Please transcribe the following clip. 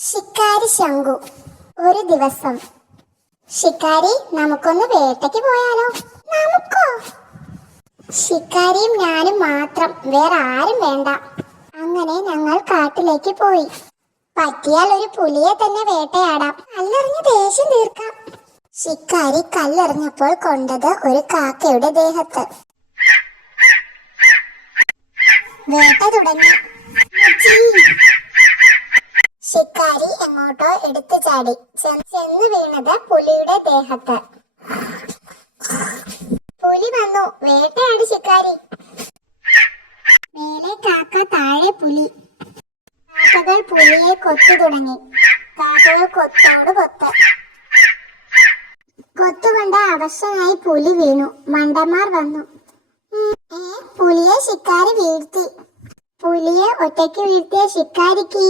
ശിക്കാരി ശങ്കു. ഒരു ദിവസം, ശിക്കാരി, നമുക്കൊന്ന് വേട്ടയ്ക്ക് പോയാലോ? നമുക്കോ? ശിക്കാരിയും ഞാനും മാത്രം, വേറെ ആരും വേണ്ട. അങ്ങനെ ഞങ്ങൾ കാട്ടിലേക്ക് പോയി. പറ്റിയാൽ ഒരു പുലിയെ തന്നെ വേട്ടയാടാം, കല്ലെറിഞ്ഞ് ദേഷ്യം തീർക്കാം. ശിക്കാരി കല്ലെറിഞ്ഞപ്പോൾ കൊണ്ടത് ഒരു കാക്കയുടെ ദേഹത്ത്. വേട്ട തുടങ്ങി. ശിക്കാരി എങ്ങോട്ടോ എടുത്തു ചാടി. ചെന്ന് വീണത് പുലിയുടെ ദേഹത്ത്. പുലി വന്നു. വേട്ടയാടി ശിക്കാരി. മേലെ കാക്ക, താഴെ പുലി. കാക്കകൾ പുലിയെ കൊത്തു തുടങ്ങി. കാക്കകൾ കൊത്തോട് കൊത്ത്. കൊത്തുകൊണ്ട് അവശനായി പുലി വീണു. മണ്ടന്മാർ വന്നു. പുലിയെ ശിക്കാരി വീഴ്ത്തി. പുലിയെ ഒറ്റയ്ക്ക് വീഴ്ത്തിയ ശിക്കാരിക്ക്